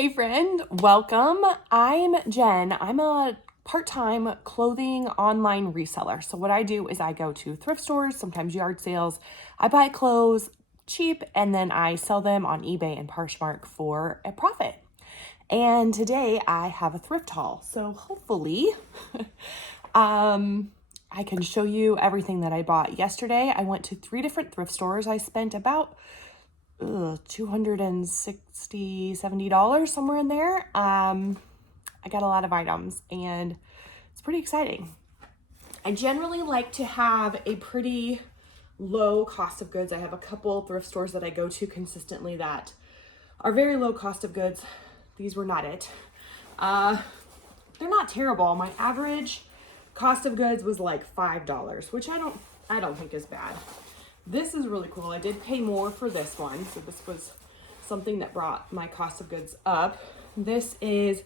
Hey friend, welcome. I'm Jen. I'm a part-time clothing online reseller. So what I do is I go to thrift stores, sometimes yard sales. I buy clothes cheap and then I sell them on eBay and Poshmark for a profit. And today I have a thrift haul. So hopefully I can show you everything that I bought yesterday. I went to 3 different thrift stores. I spent about $260, $70, somewhere in there. I got a lot of items and it's pretty exciting. I generally like to have a pretty low cost of goods. I have a couple thrift stores that I go to consistently that are very low cost of goods. These were not it. They're not terrible. My average cost of goods was like $5, which I don't think is bad. This is really cool. I did pay more for this one. So this was something that brought my cost of goods up. This is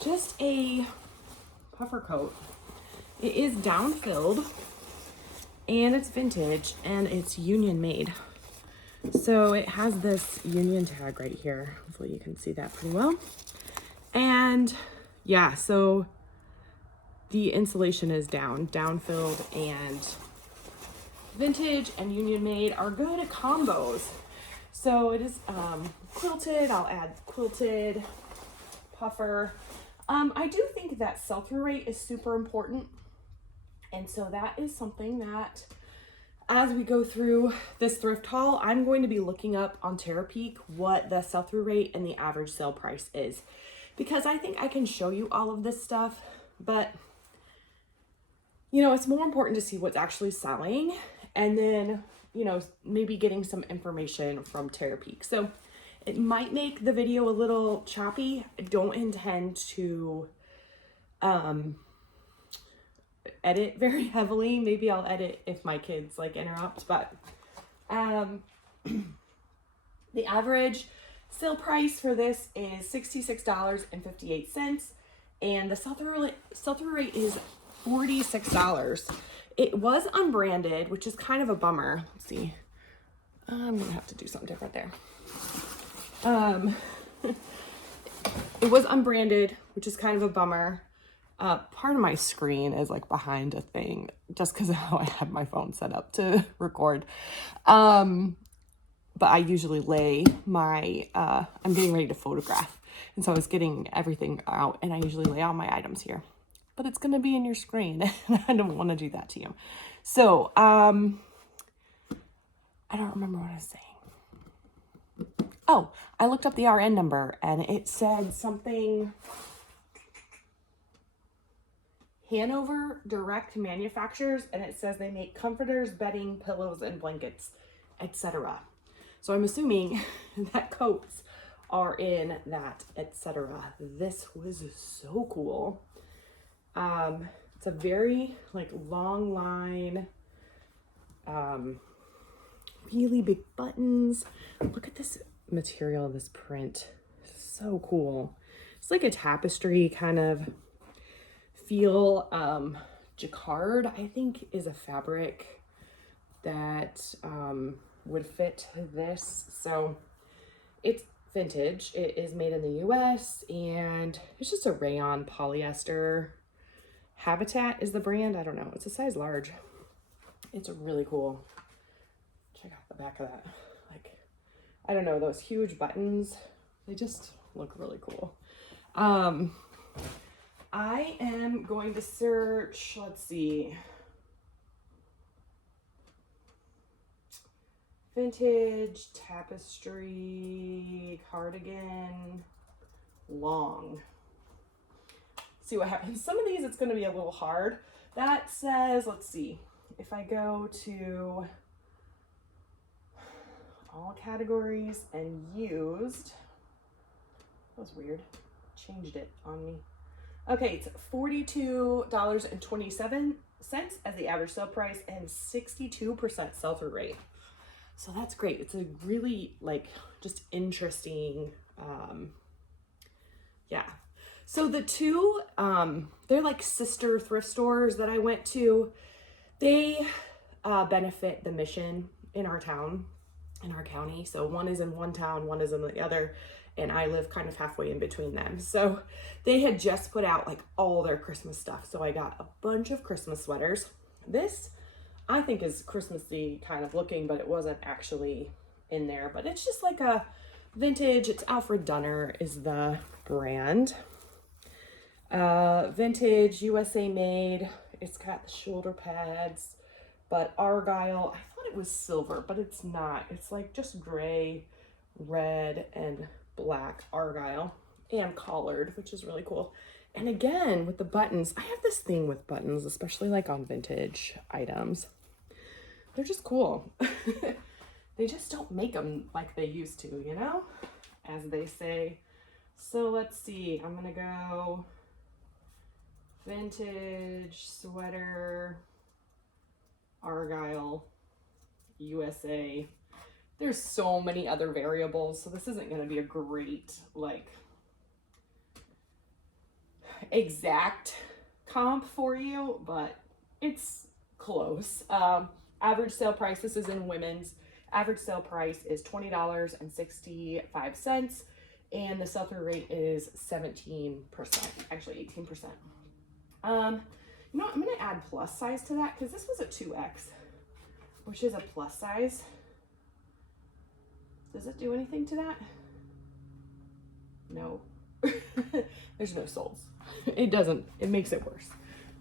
just a puffer coat. It is down-filled and it's vintage and it's union made. So it has this union tag right here. Hopefully you can see that pretty well. And yeah, so the insulation is down-filled, and vintage and union made are good combos. So it is quilted. I'll add quilted, puffer. I do think that sell-through rate is super important. And so that is something that as we go through this thrift haul, I'm going to be looking up on Terapeak what the sell-through rate and the average sale price is. Because I think I can show you all of this stuff, but you know, it's more important to see what's actually selling and then, you know, maybe getting some information from Terapeak. So it might make the video a little choppy. I don't intend to edit very heavily. Maybe I'll edit if my kids like interrupt, but the average sale price for this is $66.58, and the sell-through rate is $46. It was unbranded, which is kind of a bummer. Let's see. I'm gonna have to do something different there. It was unbranded, which is kind of a bummer. Part of my screen is like behind a thing just because of how I have my phone set up to record. But I usually lay my, I'm getting ready to photograph. And so I was getting everything out and I usually lay all my items here. But it's going to be in your screen and I don't want to do that to you. So, I don't remember what I was saying. Oh, I looked up the RN number and it said something Hanover Direct Manufacturers, and it says they make comforters, bedding, pillows, and blankets, etc. So I'm assuming that coats are in that, etc. This was so cool. It's a very like long line, really big buttons. Look at this material, this print. So cool. It's like a tapestry kind of feel. Jacquard, I think, is a fabric that would fit this. So it's vintage. It is made in the US and it's just a rayon polyester. Habitat is the brand. I don't know. It's a size large. It's really cool. Check out the back of that. Like, I don't know, those huge buttons, they just look really cool. I am going to search, let's see, vintage tapestry cardigan long. See what happens. Some of these it's going to be a little hard. That says, let's see, if I go to all categories and used, that was weird, changed it on me. Okay, it's $42.27 as the average sale price and 62% sell-through rate. So that's great. It's a really like just interesting, yeah. So the two, they're like sister thrift stores that I went to. They benefit the mission in our town, in our county. So one is in one town, one is in the other. and I live kind of halfway in between them. So they had just put out like all their Christmas stuff. So I got a bunch of Christmas sweaters. This I think is Christmassy kind of looking, but it wasn't actually in there, but it's just like a vintage. It's Alfred Dunner is the brand. Vintage, USA made. It's got the shoulder pads, but Argyle. I thought it was silver, but it's not. It's like just gray, red, and black Argyle, and collared, which is really cool. And again, with the buttons, I have this thing with buttons, especially like on vintage items. They're just cool. They just don't make them like they used to, you know, as they say. So let's see, I'm gonna go vintage sweater, Argyle, USA. There's so many other variables, so this isn't gonna be a great, like, exact comp for you, but it's close. Average sale price, this is in women's. Average sale price is $20.65, and the sell-through rate is 17%, actually 18%. You know, I'm gonna add plus size to that because this was a 2X, which is a plus size. Does it do anything to that? No. There's no soles. It doesn't, it makes it worse.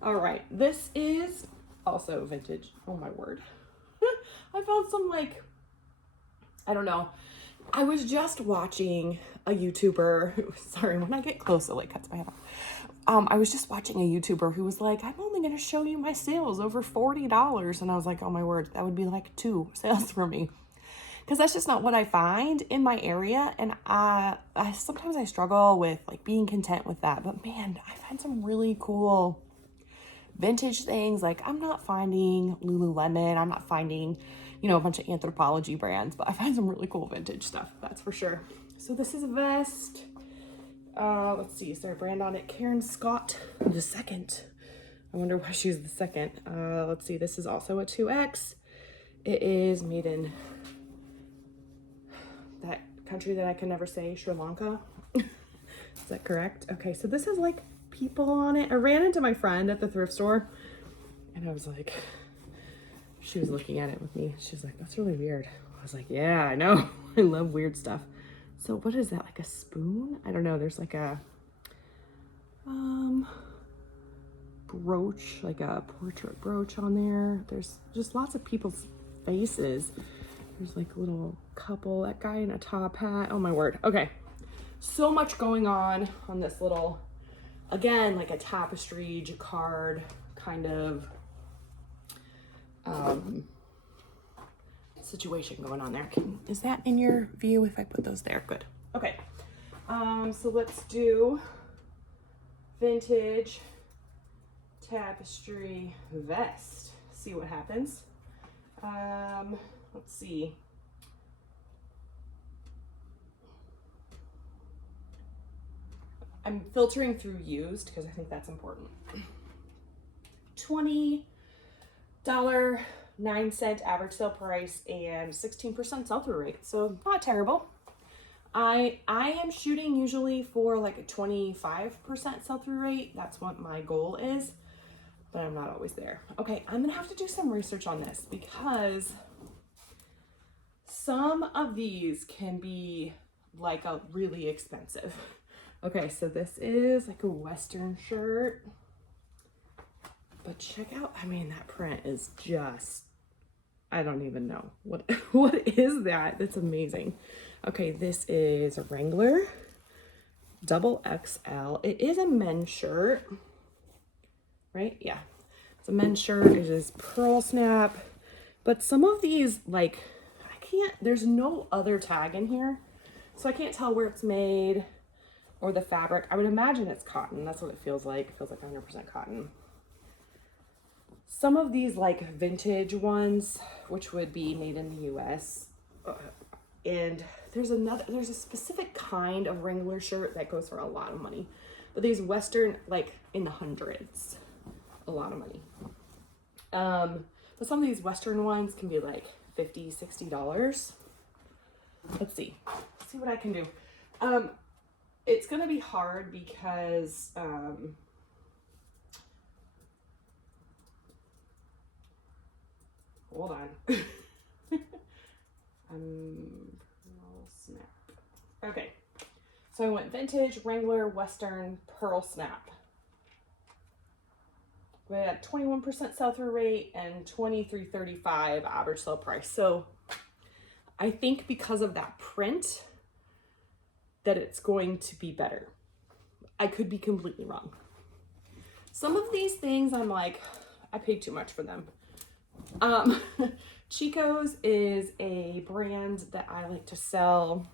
All right, this is also vintage. Oh my word. I found some, like, I don't know. I was just watching a YouTuber, sorry, when I get close, it like cuts my head off. I was just watching a YouTuber who was like, I'm only going to show you my sales over $40. And I was like, oh my word, that would be like 2 sales for me. Because that's just not what I find in my area. And sometimes I struggle with like being content with that. But man, I find some really cool vintage things. Like I'm not finding Lululemon. I'm not finding, you know, a bunch of Anthropologie brands. But I find some really cool vintage stuff. That's for sure. So this is a vest. Let's see. Is there a brand on it? Karen Scott the second. I wonder why she's the second. Let's see. This is also a 2X. It is made in that country that I can never say, Sri Lanka. Is that correct? Okay, so this has like people on it. I ran into my friend at the thrift store and I was like, she was looking at it with me. She was like, that's really weird. I was like, yeah, I know. I love weird stuff. So what is that, like a spoon? I don't know. There's like a brooch, like a portrait brooch on there. There's just lots of people's faces. There's like a little couple, that guy in a top hat. Oh my word. Okay. So much going on this little, again, like a tapestry, jacquard kind of situation going on there. Is that in your view if I put those there? Good. Okay. So let's do vintage tapestry vest. See what happens. Let's see. I'm filtering through used because I think that's important. $20.09 average sale price and 16% sell-through rate. So not terrible. I am shooting usually for like a 25% sell-through rate. That's what my goal is, but I'm not always there. Okay, I'm gonna have to do some research on this because some of these can be like a really expensive. Okay, so this is like a Western shirt, but check out, I mean, that print is just, I don't even know. What is that? That's amazing. Okay, this is a Wrangler, double XL. It is a men's shirt, right? Yeah, it's a men's shirt. It is pearl snap, but some of these, like, there's no other tag in here, so I can't tell where it's made or the fabric. I would imagine it's cotton. That's what it feels like. It feels like 100% cotton. Some of these like vintage ones, which would be made in the US, and there's a specific kind of Wrangler shirt that goes for a lot of money, but these Western, like in the hundreds, a lot of money. But some of these Western ones can be like $50, $60. Let's see what I can do. It's gonna be hard because hold on. Pearl snap. Okay, so I went vintage, Wrangler, Western, pearl snap. We had 21% sell-through rate and $23.35 average sale price. So I think because of that print that it's going to be better. I could be completely wrong. Some of these things I'm like, I paid too much for them. Chico's is a brand that I like to sell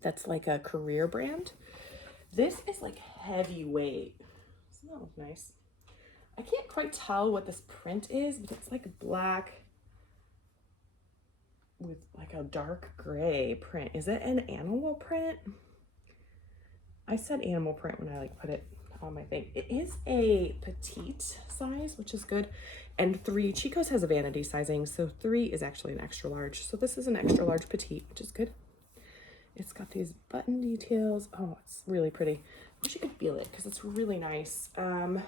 that's like a career brand. This is like heavyweight. Doesn't that look nice? I can't quite tell what this print is, but it's like black with like a dark gray print. Is it an animal print? I said animal print when I like put it on my thing. It is a petite size, which is good. And 3, Chico's has a vanity sizing, so 3 is actually an extra large. So this is an extra large petite, which is good. It's got these button details. Oh, it's really pretty. I wish you could feel it because it's really nice. I'm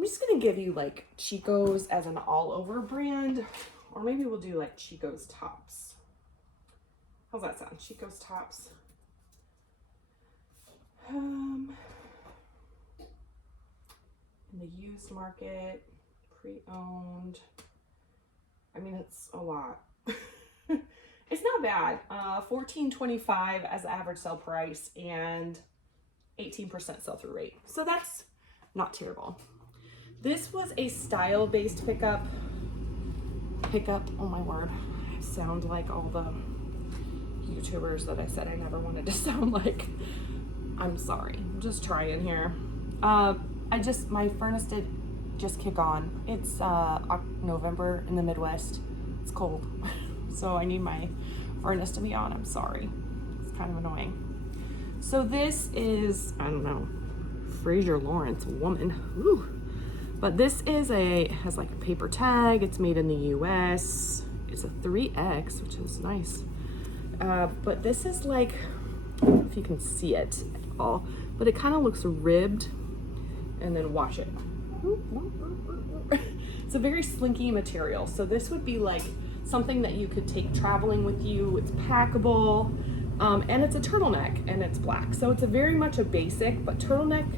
just gonna give you like Chico's as an all-over brand, or maybe we'll do like Chico's tops. How's that sound? Chico's tops. In the used market, pre-owned. I mean, it's a lot. It's not bad. $14.25 as the average sale price and 18% sell-through rate. So that's not terrible. This was a style-based pickup. Oh my word. I sound like all the YouTubers that I said I never wanted to sound like. I'm sorry. I'm just trying here. My furnace did just kick on. It's November in the Midwest. It's cold. So I need my furnace to be on. I'm sorry. It's kind of annoying. So this is, I don't know, Fraser Lawrence woman. Ooh. But this is has like a paper tag. It's made in the US. It's a 3X, which is nice. But this is like, I don't know if you can see it at all, but it kind of looks ribbed. And then watch it. It's a very slinky material. So this would be like something that you could take traveling with you. It's packable. And it's a turtleneck and it's black. So it's very much a basic, but turtlenecks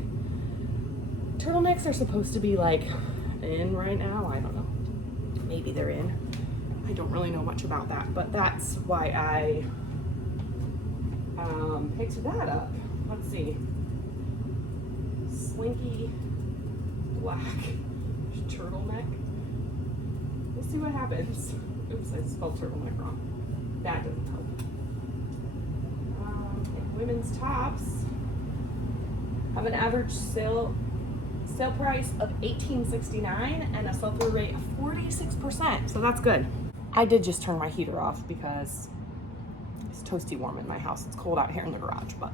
are supposed to be like in right now. I don't know. Maybe they're in. I don't really know much about that, but that's why I picked that up. Let's see. Slinky black turtleneck. We'll see what happens. Oops, I spelled turtleneck wrong. That doesn't help. Women's tops have an average sale price of $18.69 and a sell-through rate of 46%. So that's good. I did just turn my heater off because it's toasty warm in my house. It's cold out here in the garage, but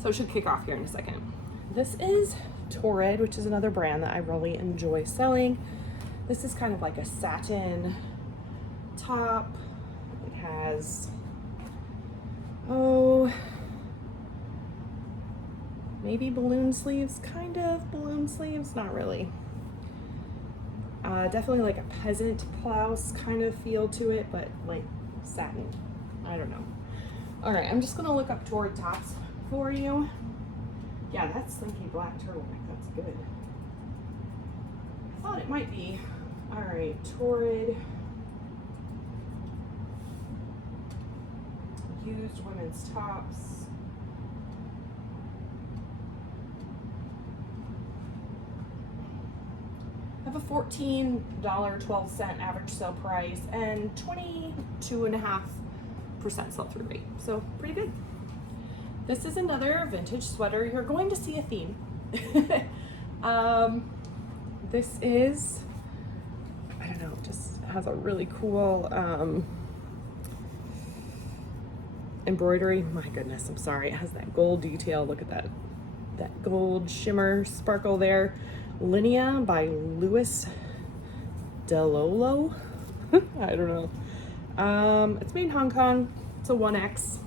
so it should kick off here in a second. This is Torrid, which is another brand that I really enjoy selling. This is kind of like a satin top. It has, maybe balloon sleeves, kind of balloon sleeves, not really. Definitely like a peasant blouse kind of feel to it, but like satin. I don't know. All right, I'm just gonna look up Torrid tops for you. Yeah, that's slinky black turtleneck. That's good. I thought it might be. All right, Torrid. Used women's tops. I have a $14.12 average sale price and 22.5% sell-through rate. So pretty good. This is another vintage sweater. You're going to see a theme. This is, I don't know, just has a really cool embroidery. My goodness, I'm sorry. It has that gold detail. Look at that gold shimmer sparkle there. Linea by Louis Delolo. I don't know. It's made in Hong Kong. It's a 1X.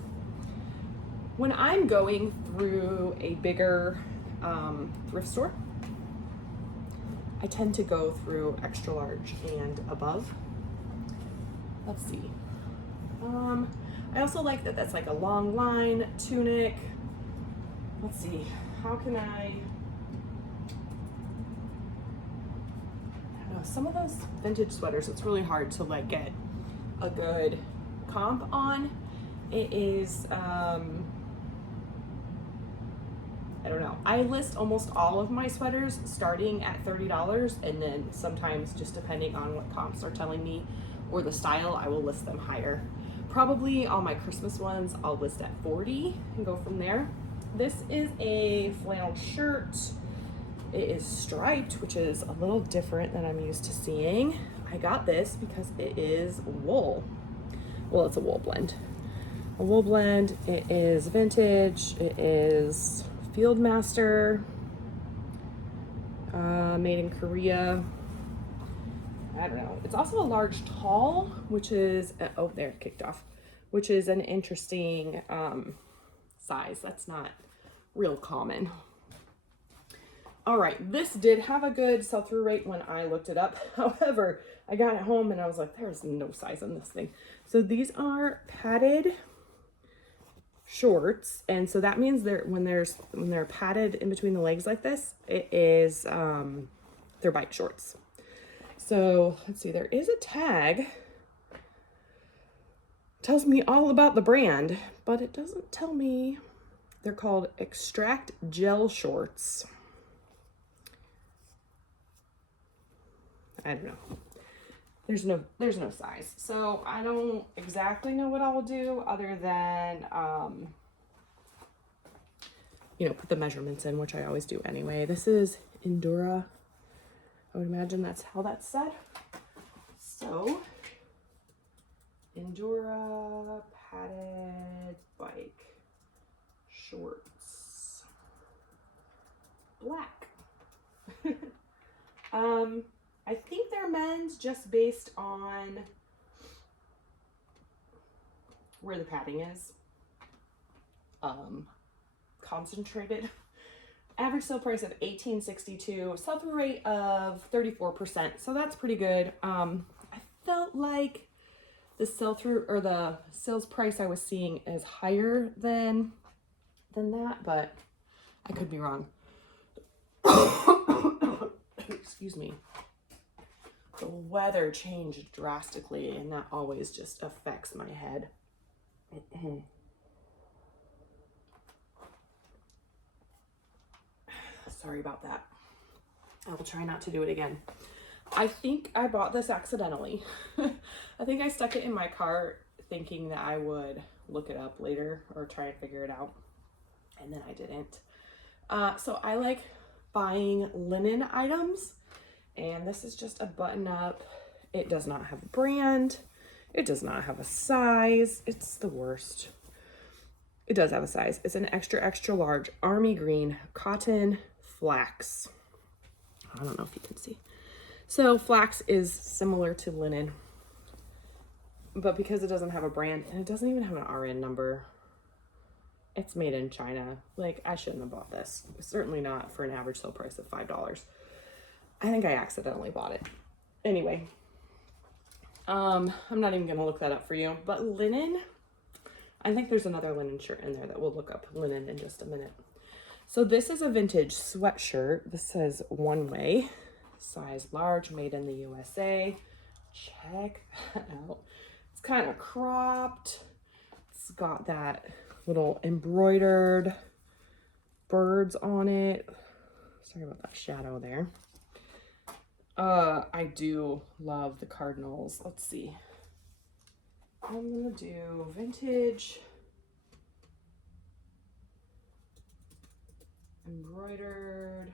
When I'm going through a bigger thrift store, I tend to go through extra large and above. Let's see. I also like that that's like a long line tunic. Let's see, how can I don't know, some of those vintage sweaters, it's really hard to like get a good comp on. It is, I don't know. I list almost all of my sweaters starting at $30, and then sometimes just depending on what comps are telling me or the style, I will list them higher. Probably all my Christmas ones I'll list at 40 and go from there. This is a flannel shirt. It is striped, which is a little different than I'm used to seeing. I got this because it is wool. Well, it's a wool blend. A wool blend. It is vintage. It is Fieldmaster, made in Korea. I don't know. It's also a large tall, which is, oh, there, it kicked off, which is an interesting size. That's not real common. All right, this did have a good sell-through rate when I looked it up. However, I got it home and I was like, there's no size on this thing. So these are padded shorts, and so that means when they're padded in between the legs like this, it is they're bike shorts. So let's see, there is a tag. Tells me all about the brand, but it doesn't tell me. They're called Extract Gel Shorts. I don't know. There's no size. So I don't exactly know what I'll do other than, put the measurements in, which I always do anyway. This is Endura. I would imagine that's how that's said. So, Endura padded bike shorts. Black. I think they're men's just based on where the padding is. Concentrated. Average sale price of $18.62, sell-through rate of 34%, so that's pretty good. I felt like the sell-through or the sales price I was seeing is higher than that, but I could be wrong. Excuse me. The weather changed drastically, and that always just affects my head. Sorry about that. I will try not to do it again. I think I bought this accidentally. I think I stuck it in my cart thinking that I would look it up later or try and figure it out, and then I didn't. So I like buying linen items, and this is just a button up. It does not have a brand. It does not have a size. It's the worst. It does have a size. It's an extra, extra large army green cotton flax. I don't know if you can see. So flax is similar to linen, but because it doesn't have a brand and it doesn't even have an RN number, it's made in China. Like, I shouldn't have bought this. Certainly not for an average sale price of $5. I think I accidentally bought it. Anyway, I'm not even gonna look that up for you, but linen, I think there's another linen shirt in there that we'll look up linen in just a minute. So this is a vintage sweatshirt. This says One Way, size large, made in the USA. Check that out. It's kind of cropped. It's got that little embroidered birds on it. Sorry about that shadow there. I do love the cardinals. Let's see. I'm gonna do vintage embroidered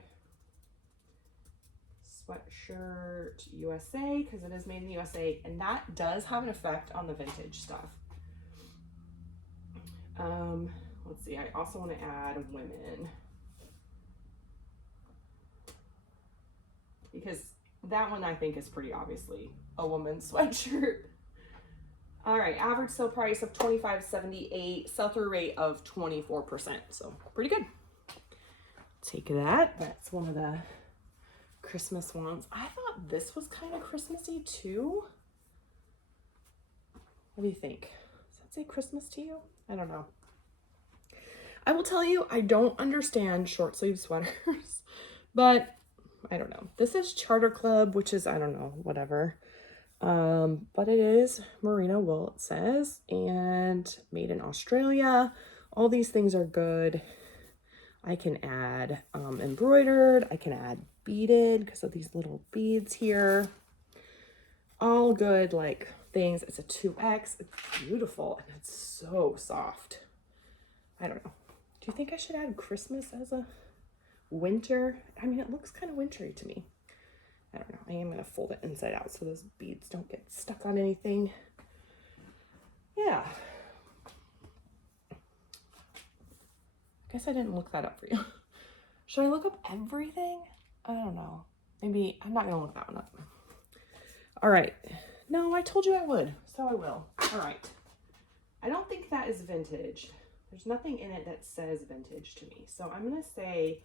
sweatshirt USA, because it is made in the USA, and that does have an effect on the vintage stuff. Let's see, I also want to add women, because that one I think is pretty obviously a woman's sweatshirt. All right, average sale price of $25.78, sell-through rate of 24%. So pretty good. Take that. That's one of the Christmas ones. I thought this was kind of Christmassy too. What do you think? Does that say Christmas to you? I don't know. I will tell you, I don't understand short sleeve sweaters, but I don't know. This is Charter Club, which is, I don't know, whatever. But it is merino wool, it says, and made in Australia. All these things are good. I can add embroidered, I can add beaded because of these little beads here. All good like things. It's a 2X. It's beautiful and it's so soft. I don't know. Do you think I should add Christmas as a winter? I mean, it looks kind of wintry to me. I don't know. I am going to fold it inside out so those beads don't get stuck on anything. Yeah. Guess I didn't look that up for you. Should I look up everything? I don't know. Maybe I'm not going to look that one up. All right. No, I told you I would, so I will. All right. I don't think that is vintage. There's nothing in it that says vintage to me. So I'm going to say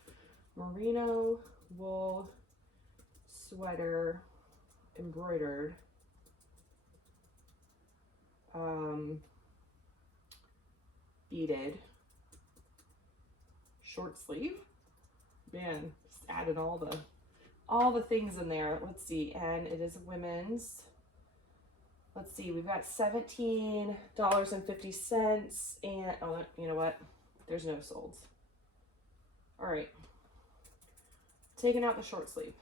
merino wool sweater embroidered beaded short sleeve. Man, just added all the things in there. Let's see, and it is women's. Let's see, we've got $17.50 and oh, you know what? There's no solds. All right, taking out the short sleeve.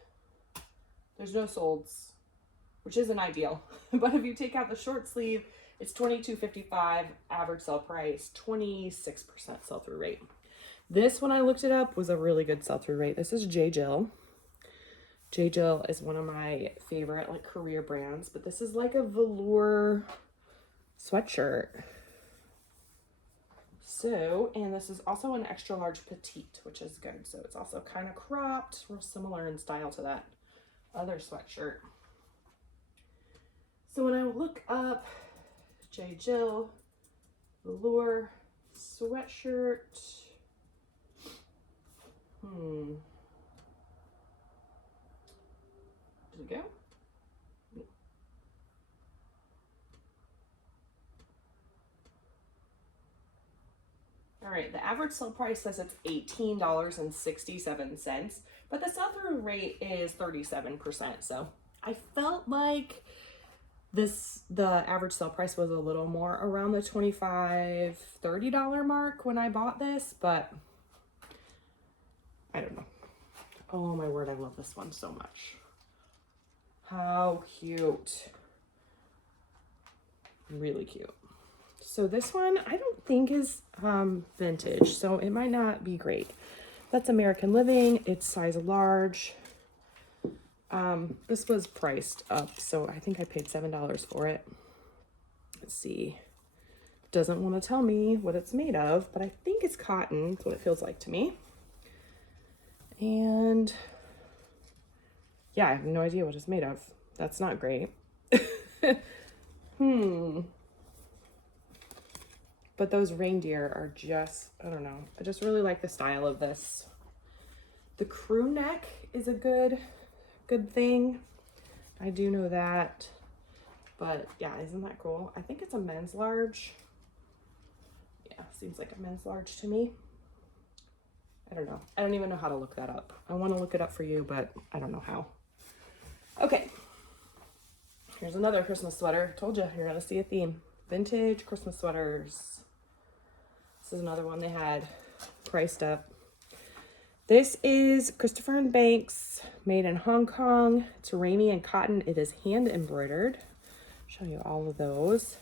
There's no solds, which isn't ideal. But if you take out the short sleeve, it's $22.55 average sell price, 26% sell-through rate. This, when I looked it up, was a really good sell-through rate. This is J. Jill. J. Jill is one of my favorite like career brands, but this is like a velour sweatshirt. So, and this is also an extra large petite, which is good. So it's also kind of cropped, real similar in style to that other sweatshirt. So when I look up J. Jill velour sweatshirt, Did it go? All right, the average sale price says it's $18.67, but the sell-through rate is 37%. So I felt like the average sale price was a little more around the $25, $30 mark when I bought this, but I don't know. Oh my word, I love this one so much. How cute. Really cute. So this one I don't think is vintage, so it might not be great. That's American Living. It's size large. This was priced up, so I think I paid $7 for it. Let's see. Doesn't want to tell me what it's made of, but I think it's cotton. That's what it feels like to me. And yeah, I have no idea what it's made of. That's not great. But those reindeer are just, I don't know. I just really like the style of this. The crew neck is a good thing. I do know that. But yeah, isn't that cool? I think it's a men's large. Yeah, seems like a men's large to me. I don't know. I don't even know how to look that up. I want to look it up for you, but I don't know how. Okay. Here's another Christmas sweater. Told you, you're going to see a theme. Vintage Christmas sweaters. This is another one they had priced up. This is Christopher & Banks, made in Hong Kong. It's rainy and cotton. It is hand embroidered. Show you all of those.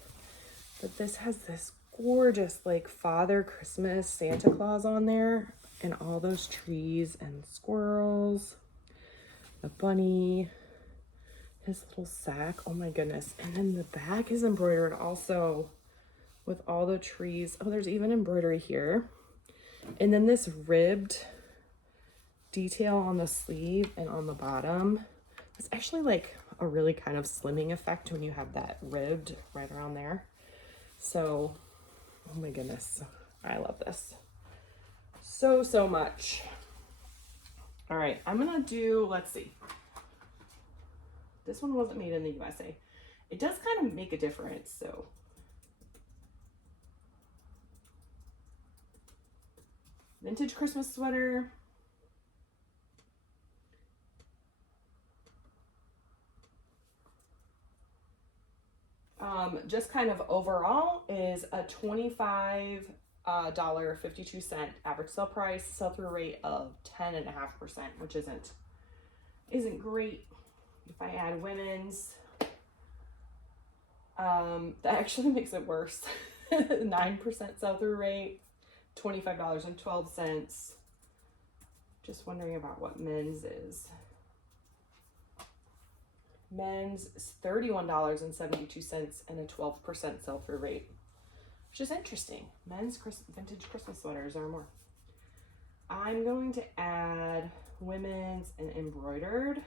But this has this gorgeous like Father Christmas Santa Claus on there, and all those trees and squirrels, the bunny, his little sack. Oh my goodness. And then the back is embroidered also with all the trees. Oh, there's even embroidery here. And then this ribbed detail on the sleeve and on the bottom It's actually like a really kind of slimming effect when you have that ribbed right around there. So, oh my goodness, I love this so much. All right, I'm gonna do, let's see. This one wasn't made in the USA. It does kind of make a difference, so. Vintage Christmas sweater. Just kind of overall is a $25.52 average sale price, sell-through rate of 10.5%, which isn't great. If I add women's, that actually makes it worse. 9% sell-through rate, $25.12. Just wondering about what men's is. Men's is $31.72 and a 12% sell-through rate, which is interesting. Men's vintage Christmas sweaters are more. I'm going to add women's and embroidered,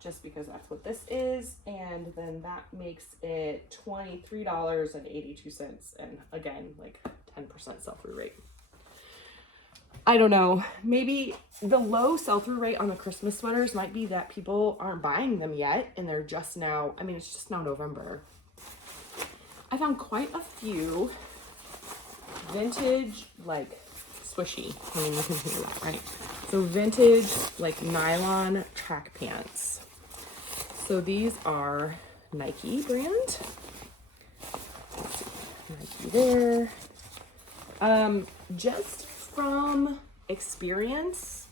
just because that's what this is, and then that makes it $23.82, and again, like 10% sell-through rate. I don't know, maybe the low sell-through rate on the Christmas sweaters might be that people aren't buying them yet, and they're just now, I mean, it's just now November. I found quite a few vintage, like, swishy. I mean, you can hear that, right? So vintage, like, nylon track pants. So these are Nike brand. Let's see, Nike there. Just from experience,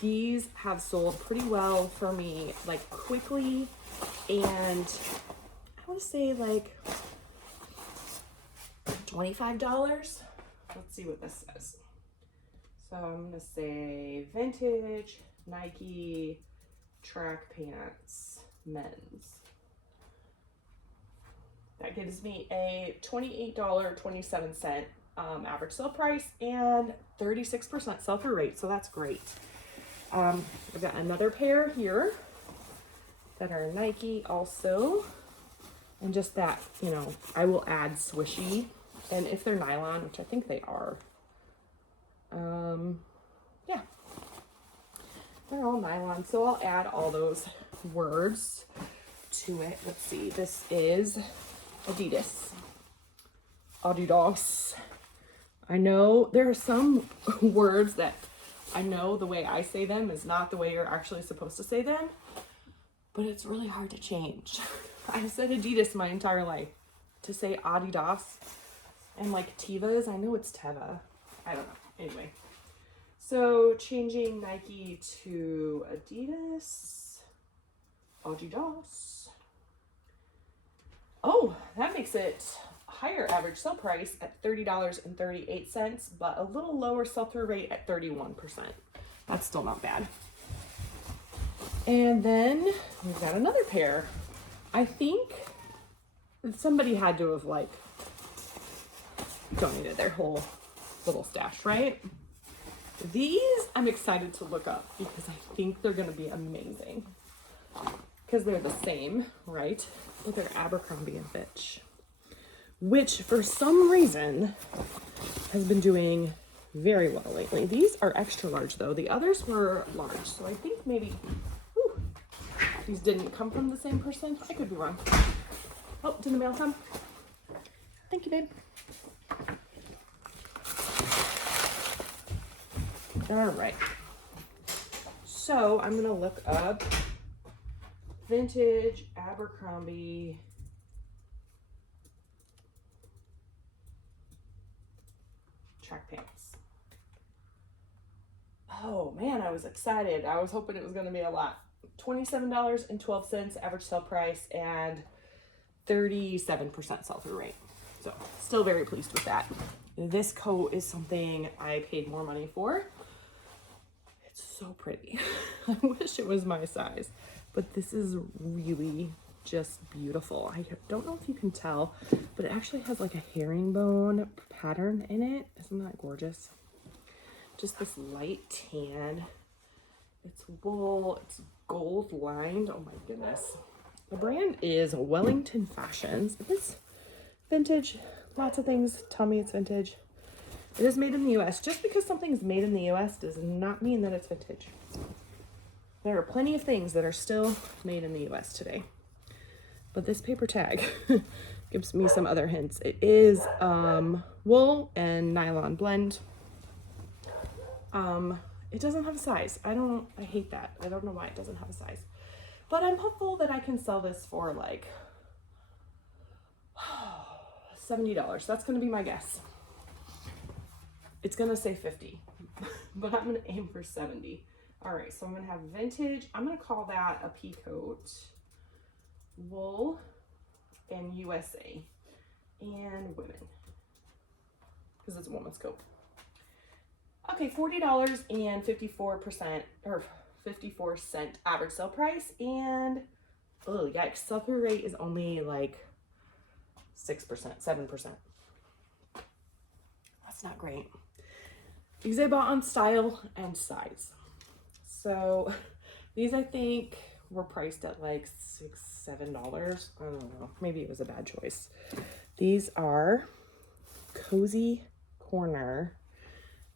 these have sold pretty well for me, like quickly, and I want to say like $25. Let's see what this says. So I'm gonna say vintage Nike track pants men's. That gives me a $28.27 average sale price and 36% sell-through rate, so that's great. I've got another pair here that are Nike also, and just that, you know, I will add swishy, and if they're nylon, which I think they are, yeah, they're all nylon, so I'll add all those words to it. Let's see, this is Adidas. I know there are some words that I know the way I say them is not the way you're actually supposed to say them, but it's really hard to change. I've said Adidas my entire life. To say Adidas and like Tevas, I know it's Teva. I don't know. Anyway, so changing Nike to Adidas. Oh, that makes it higher average sale price at $30.38, but a little lower sell-through rate at 31%. That's still not bad. And then we've got another pair. I think somebody had to have like donated their whole little stash, right? These I'm excited to look up because I think they're gonna be amazing. Because they're the same, right? But they're Abercrombie & Fitch, which for some reason has been doing very well lately. These are extra large though. The others were large, so I think maybe these didn't come from the same person. I could be wrong. Oh, did the mail come? Thank you, babe. All right. So I'm gonna look up vintage Abercrombie track pants. Oh man, I was excited. I was hoping it was going to be a lot. $27.12 average sale price and 37% sell-through rate. So still very pleased with that. This coat is something I paid more money for. It's so pretty. I wish it was my size, but this is really just beautiful. I don't know if you can tell, but it actually has like a herringbone pattern in it. Isn't that gorgeous? Just this light tan. It's wool, it's gold lined. Oh my goodness. The brand is Wellington Fashions. It is vintage. Lots of things tell me it's vintage. It is made in the US. Just because something's made in the US does not mean that it's vintage. There are plenty of things that are still made in the US today. But this paper tag gives me some other hints. It is wool and nylon blend. It doesn't have a size. I hate that. I don't know why it doesn't have a size. But I'm hopeful that I can sell this for like $70. That's going to be my guess. It's going to say 50, but I'm going to aim for 70. All right, so I'm going to have vintage. I'm going to call that a pea coat, wool, and USA, and women, because it's a woman's coat. Okay, $40 and 54% or 54-cent average sale price, and oh yikes, sell-through rate is only like 6%, 7%. That's not great. These I bought on style and size. So these I think were priced at like $6, $7. I don't know. Maybe it was a bad choice. These are Cozy Corner.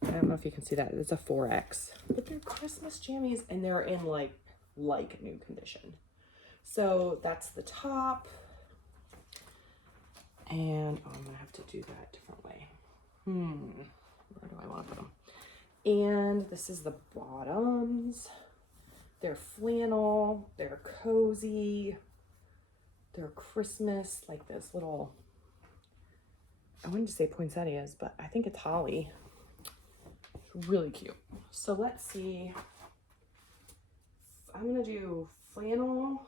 I don't know if you can see that. It's a 4X. But they're Christmas jammies and they're in like new condition. So that's the top. And oh, I'm gonna have to do that a different way. Where do I want to put them? And this is the bottoms. They're flannel, they're cozy, they're Christmas, like this little, I wanted to say poinsettias, but I think it's holly. It's really cute. So let's see. I'm gonna do flannel,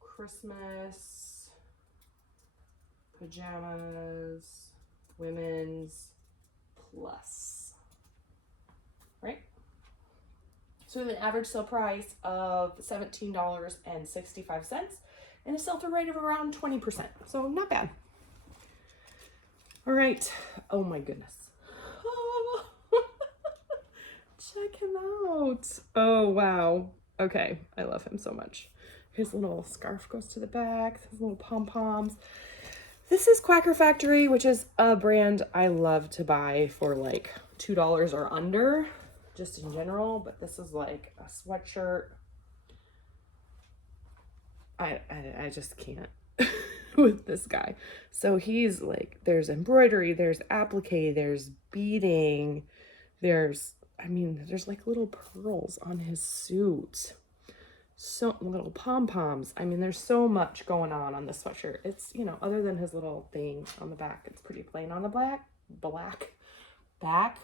Christmas, pajamas, women's, plus, right? So we have an average sale price of $17.65 and a sell-through rate of around 20%. So not bad. All right. Oh my goodness. Oh. Check him out. Oh, wow. Okay. I love him so much. His little scarf goes to the back, his little pom-poms. This is Quacker Factory, which is a brand I love to buy for like $2 or under, just in general. But this is like a sweatshirt. I just can't with this guy. So he's like, there's embroidery, there's applique, there's beading, there's like little pearls on his suit. So little pom-poms. I mean, there's so much going on this sweatshirt. It's, you know, other than his little thing on the back, it's pretty plain on the black back.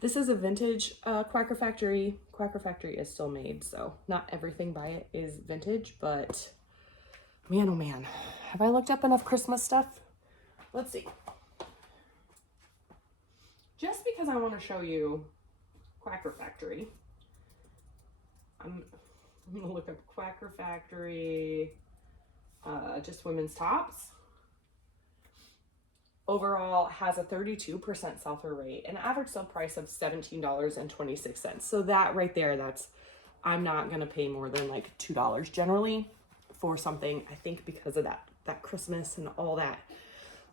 This is a vintage Quacker Factory. Quacker Factory is still made, so not everything by it is vintage, but man, oh man, have I looked up enough Christmas stuff? Let's see. Just because I want to show you Quacker Factory, I'm gonna look up Quacker Factory, just women's tops. Overall has a 32% sell-through rate, an average sale price of $17.26. So that right there, I'm not gonna pay more than like $2 generally for something. I think because of that Christmas and all that.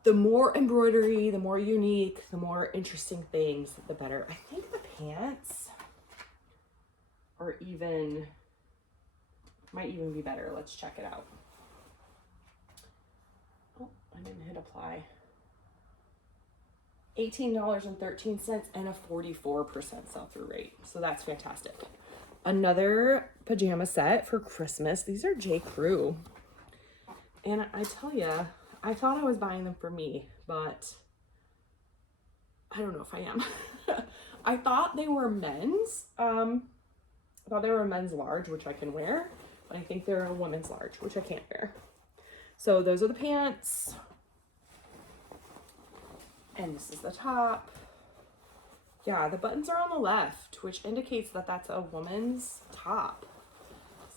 The more embroidery, the more unique, the more interesting things, the better. I think the pants or might even be better. Let's check it out. Oh, I didn't hit apply. $18.13 and a 44% sell-through rate. So that's fantastic. Another pajama set for Christmas. These are J. Crew. And I tell you, I thought I was buying them for me, but I don't know if I am. I thought they were men's. I thought they were a men's large, which I can wear, but I think they're a women's large, which I can't wear. So those are the pants. And this is the top. Yeah, the buttons are on the left, which indicates that that's a woman's top.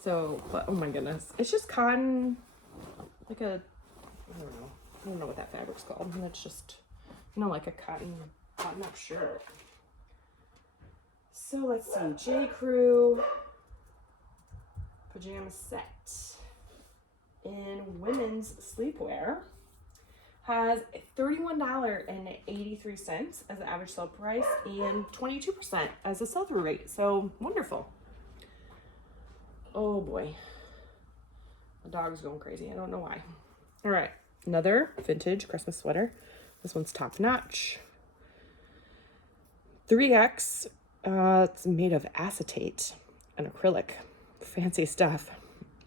So, but oh my goodness, it's just cotton, like I don't know what that fabric's called. That's just, like a cotton up shirt. So let's see, J. Crew pajama set in women's sleepwear has $31.83 as the average sale price and 22% as a sell-through rate. So wonderful. Oh boy, the dog's going crazy. I don't know why. All right, another vintage Christmas sweater. This one's top notch. 3X. It's made of acetate and acrylic. Fancy stuff.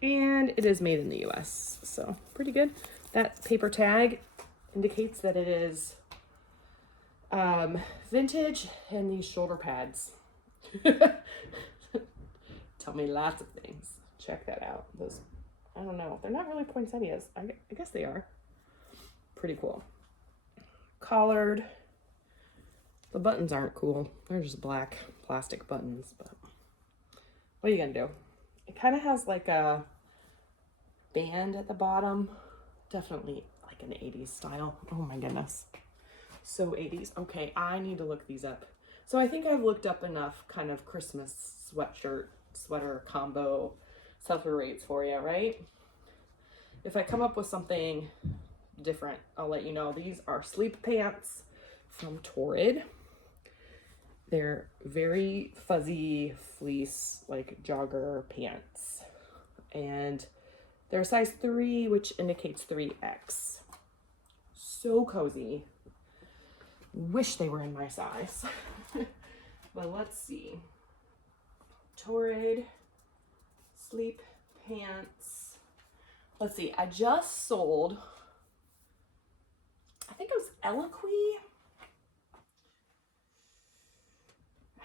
And it is made in the US, so pretty good. That paper tag indicates that it is vintage, and these shoulder pads tell me lots of things. Check that out. Those, I don't know, they're not really poinsettias. I guess they are. Pretty cool. Collared. The buttons aren't cool. They're just black plastic buttons, but what are you gonna do? It kind of has like a band at the bottom. Definitely like an 80s style. Oh my goodness. So 80s. Okay, I need to look these up. So I think I've looked up enough kind of Christmas sweater combo sell-through rates for you, right? If I come up with something different, I'll let you know. These are sleep pants from Torrid. They're very fuzzy fleece, like jogger pants. And they're a size 3, which indicates 3X. So cozy. Wish they were in my size. But let's see. Torrid sleep pants. Let's see. I just sold, I think it was Eloquy.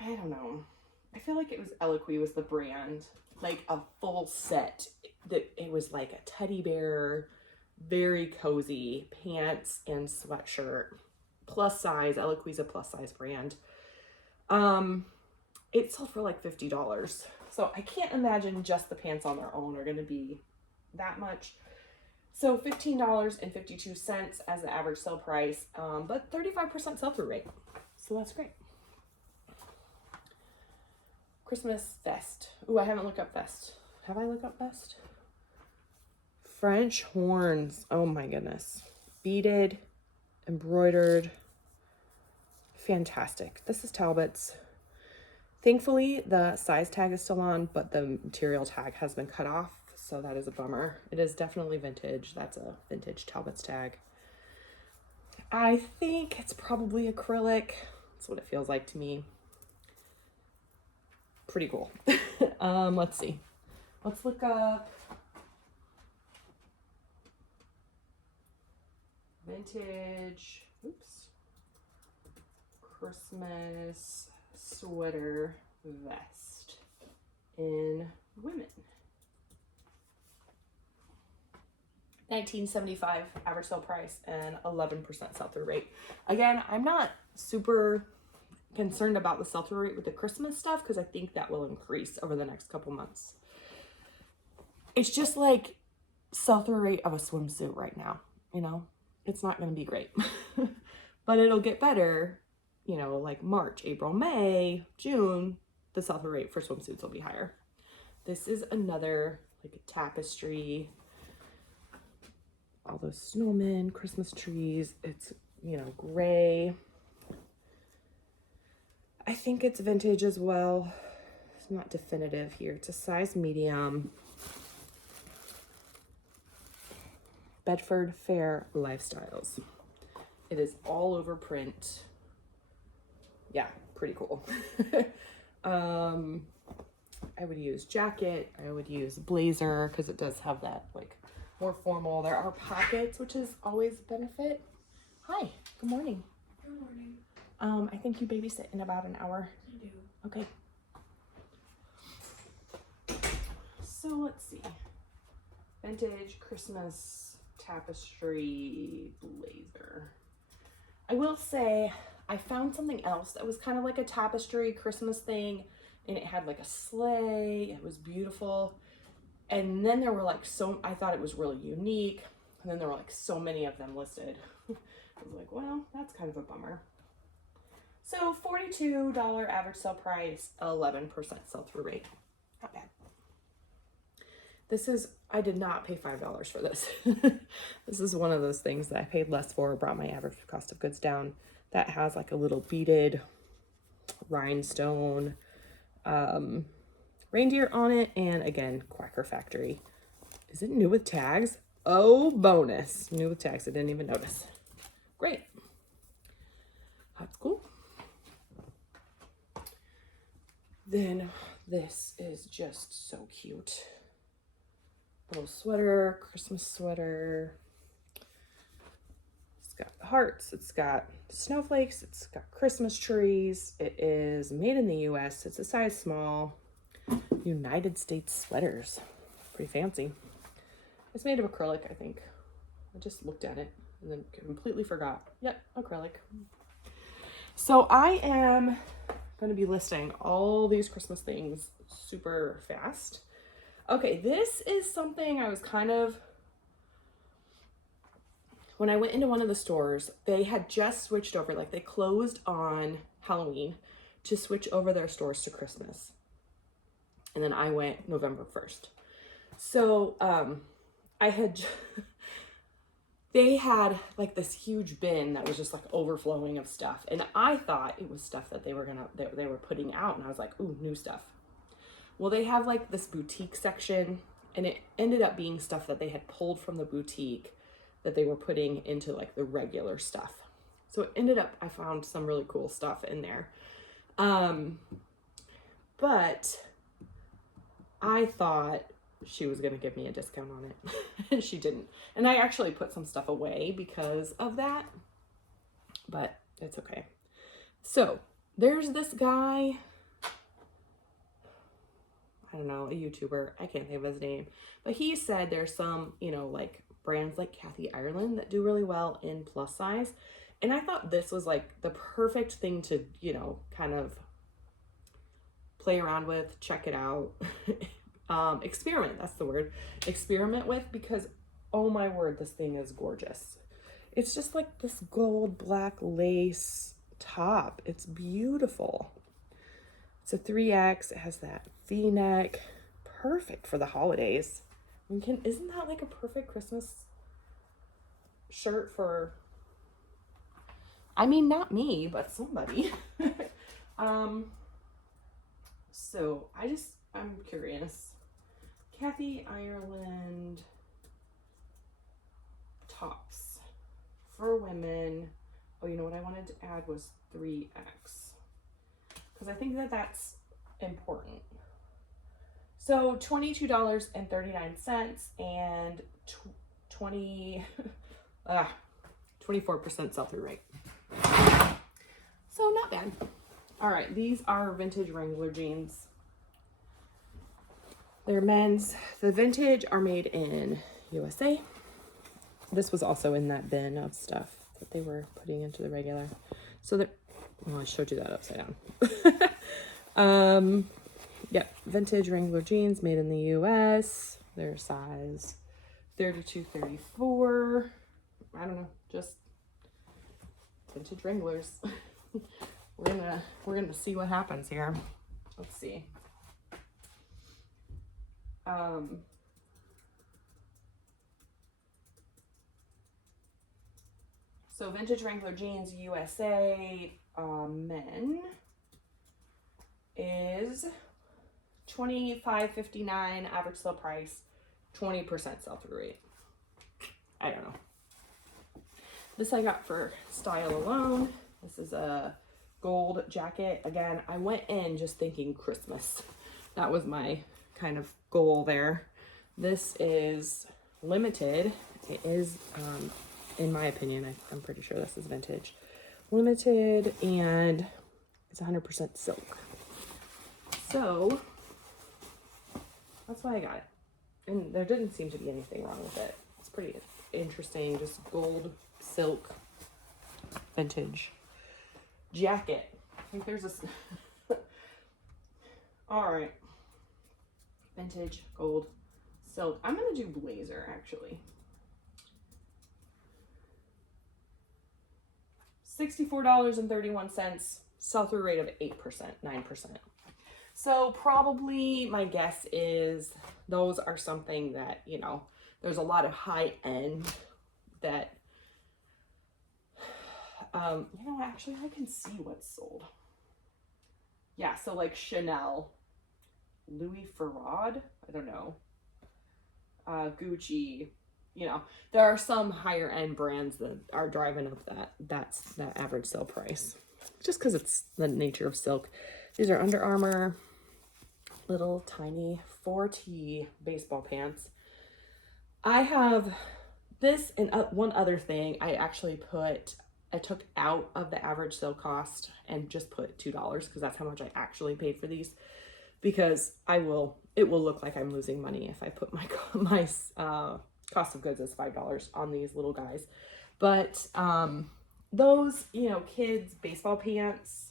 I don't know. I feel like it was Eloquy was the brand. Like a full set. That it was like a teddy bear, very cozy pants and sweatshirt. Plus size. Eloquy's a plus size brand. It sold for like $50. So I can't imagine just the pants on their own are going to be that much. So $15.52 as the average sale price, but 35% sell-through rate. So that's great. Christmas vest. Ooh, I haven't looked up vest. Have I looked up vest? French horns. Oh my goodness. Beaded, embroidered. Fantastic. This is Talbot's. Thankfully, the size tag is still on, but the material tag has been cut off, so that is a bummer. It is definitely vintage. That's a vintage Talbot's tag. I think it's probably acrylic. That's what it feels like to me. Pretty cool. Let's see. Let's look up vintage, Christmas sweater vest in women. 1975 average sale price and 11% sell-through rate. Again, I'm not super concerned about the sell-through rate with the Christmas stuff because I think that will increase over the next couple months. It's just like sell-through rate of a swimsuit right now, you know? It's not going to be great. But it'll get better, you know, like March, April, May, June, the sell-through rate for swimsuits will be higher. This is another like a tapestry. All those snowmen, Christmas trees. It's, you know, gray. I think it's vintage as well. It's not definitive here. It's a size medium. Bedford Fair Lifestyles. It is all over print. Yeah, pretty cool. I would use jacket. I would use blazer because it does have that like more formal. There are pockets, which is always a benefit. Hi, good morning. Good morning. I think you babysit in about an hour. I do. Okay. So let's see. Vintage Christmas tapestry blazer. I will say I found something else that was kind of like a tapestry Christmas thing, and it had like a sleigh. It was beautiful. And then there were like I thought it was really unique. And then there were like so many of them listed. I was like, well, that's kind of a bummer. So $42 average sale price, 11% sell-through rate. Not bad. This is, I did not pay $5 for this. This is one of those things that I paid less for, brought my average cost of goods down. That has like a little beaded rhinestone reindeer on it. And again, Quacker Factory. Is it new with tags? Oh, bonus. New with tags. I didn't even notice. Great. That's cool. Then this is just so cute. Little sweater, Christmas sweater. It's got hearts, it's got snowflakes, it's got Christmas trees. It is made in the US. It's a size small. United States sweaters. Pretty fancy. It's made of acrylic, I think. I just looked at it and then completely forgot. Yep, acrylic. So I am going to be listing all these Christmas things super fast. Okay, this is something I was kind of, when I went into one of the stores, they had just switched over, like they closed on Halloween to switch over their stores to Christmas. And then I went November 1st. So I had, they had like this huge bin that was just like overflowing of stuff. And I thought it was stuff that they were putting out. And I was like, ooh, new stuff. Well, they have like this boutique section, and it ended up being stuff that they had pulled from the boutique that they were putting into like the regular stuff. So it ended up, I found some really cool stuff in there. But I thought she was going to give me a discount on it, and she didn't. And I actually put some stuff away because of that, but it's okay. So there's this guy, I don't know, a YouTuber, I can't think of his name, but he said there's some, you know, like brands like Kathy Ireland that do really well in plus size. And I thought this was like the perfect thing to, you know, kind of play around with, check it out, experiment, that's the word, experiment with, because oh my word, this thing is gorgeous. It's just like this gold black lace top. It's beautiful. It's a 3X. It has that V-neck. Perfect for the holidays. Isn't that like a perfect Christmas shirt for, I mean, not me, but somebody. So I'm curious. Kathy Ireland tops for women. Oh, you know what I wanted to add was 3X. Because I think that that's important. So $22.39 and 24% sell-through rate. So not bad. All right, these are vintage Wrangler jeans. They're men's. The vintage are made in USA. This was also in that bin of stuff that they were putting into the regular. So that, well, I showed you that upside down. Yeah, vintage Wrangler jeans made in the US. They're size 32, 34. I don't know, just vintage Wranglers. We're gonna see what happens here. Let's see. So vintage Wrangler jeans USA men is $25.59 average sale price, 20% sell-through rate. I don't know. This I got for style alone. This is a gold jacket. Again, I went in just thinking Christmas. That was my kind of goal there. This is limited. It is, in my opinion, I'm pretty sure this is vintage. Limited, and it's 100% silk. So that's why I got it. And there didn't seem to be anything wrong with it. It's pretty interesting, just gold silk vintage jacket. I think there's a all right, vintage gold silk. I'm gonna do blazer actually. $64.31, sell-through rate of 8%, 9%. So probably my guess is those are something that, you know, there's a lot of high end that, you know, actually I can see what's sold. Yeah, so like Chanel, Louis Farad, I don't know, Gucci, you know, there are some higher end brands that are driving up that average sale price, just because it's the nature of silk. These are Under Armour little tiny 4T baseball pants. I have this and one other thing. I took out of the average sale cost and just put $2 because that's how much I actually paid for these, because it will look like I'm losing money if I put my cost of goods as $5 on these little guys. But those, you know, kids baseball pants,